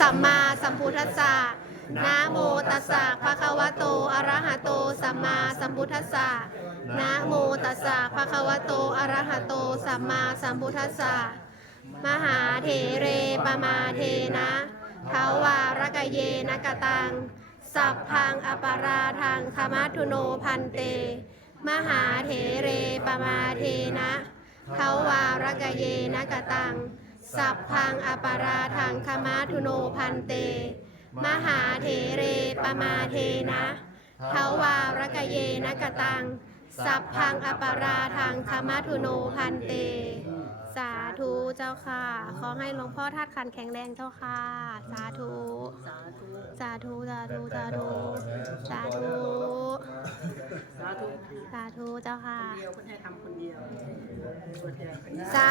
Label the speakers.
Speaker 1: สัมมาสัมพุทธัสสะนะโมตัสสะภะคะวะโตอะระหะโต สัมมาสัมพุทธัสสะนะโมตัสสะภะคะวะโตอะระหะโต สัมมาสัมพุทธัสสะมหาเถเรปมาเทนะทาวารกเยนะกะตัง สัพพังอปาราทังธรรมทุโนพันเต มหาเถเรปมาเทนะทาวารกเยนะกะตัง สัพพังอปาราทังคมาทุโนพันเต มหาเทเรปมาเทนะเทวารกเยนกตัง สัพพังอปาราทังคมาทุโนพันเต สาธุเจ้าค่ะ ขอให้หลวงพ่อธาตุคันแข็งแรงเจ้าค่ะ สาธุ
Speaker 2: สาธุ
Speaker 1: สาธุ สาธุ สาธุ สาธุ
Speaker 2: สาธุ
Speaker 1: เจ้าค่ะ
Speaker 2: คนให้ทำคนเดียว
Speaker 1: สา